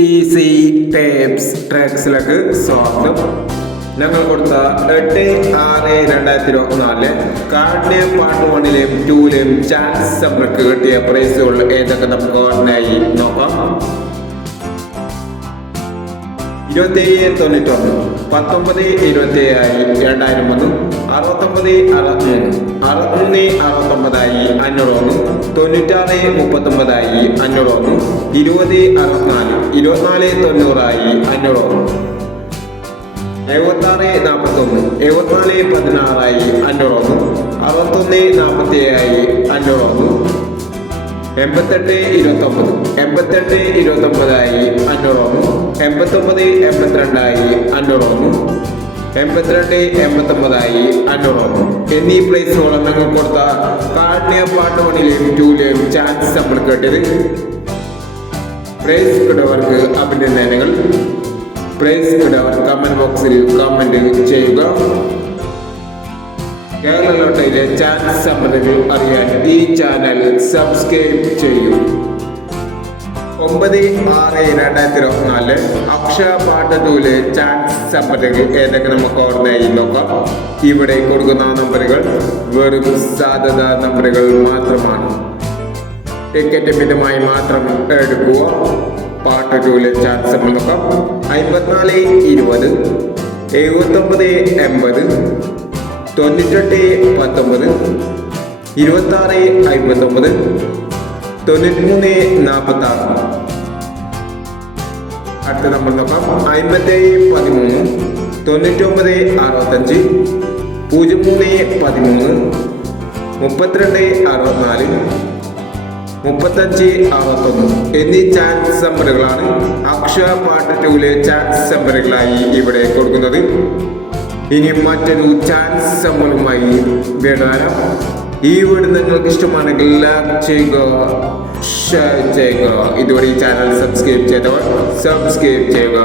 Easy tapes ട്രാക്സിലേക്ക് സ്വാഗതം. ഞങ്ങൾ കൊടുത്ത 8/6/2024 കാർഡിന്റെ പാർട്ട് 1-ലെയും 2-ലെയും ചാൻസ് സമ്മർക്ക് കിട്ടിയ പ്രൈസുകൾ ഏതൊക്കെ നമുക്ക് ഓർമ്മയായി നോക്കാം. 2791, 1927 2001, 6963, 6369 501, 9639 501, 2064, 2490 501, 7641, 7416 501, 6147 501, 8829, 8829 501, 8982 501, 8289 501 എന്നീ പ്രൈസുകൾ ഞങ്ങൾ കൊടുത്ത കാർഡിന്റെ പാർട്ട് 1-ലെയും 2-ലെയും ചാൻസ് നമ്മൾ കേട്ടത്. പ്രൈസ് കിട്ടവർക്ക് അഭിനന്ദനങ്ങൾ. പ്രൈസ് കിട്ടവർ കമന്റ് ബോക്സിൽ കമന്റ് ചെയ്യുക. കേരള ലോട്ടറിയിലെ ചാൻസ് സമ്മതങ്ങൾ അറിയാൻ ഈ ചാനൽ സബ്സ്ക്രൈബ് ചെയ്യൂ. 9/6/2024 അക്ഷയ പാർട്ട് 2-ലെ ചാൻസ് സമ്മതങ്ങൾ ഏതൊക്കെ നമുക്ക് ഓർമ്മയായി നോക്കാം. ഇവിടെ കൊടുക്കുന്ന നമ്പറുകൾ വെറും സാധ്യതാ നമ്പറുകൾ മാത്രമാണ്. ടിക്കറ്റ് മിതമായി മാത്രം എടുക്കുക. പാർട്ട് 2-ലെ ചാൻസ് നമ്മൾ നോക്കാം. 5420, 7980, 9819, 2659, 9346. അടുത്ത നമ്മൾ നോക്കാം. 5713, 9965, 0313, 3264, 3561 എന്നീ ചാൻസ് നമ്പറുകളാണ് അക്ഷയ പാർട്ട് 2-ലെ ചാൻസ് നമ്പറുകളായി ഇവിടെ കൊടുക്കുന്നത്. ഇനി മറ്റൊരു ചാൻസ് നമ്പറുമായി വീണ്ടും ഈ വീഡിയോ നിങ്ങൾക്ക് ഇഷ്ടമാണെങ്കിൽ ലൈക്ക് ചെയ്യുക, ഷെയർ ചെയ്യുക. ഇതുവരെ ഈ ചാനൽ സബ്സ്ക്രൈബ് ചെയ്തവർ സബ്സ്ക്രൈബ് ചെയ്യുക.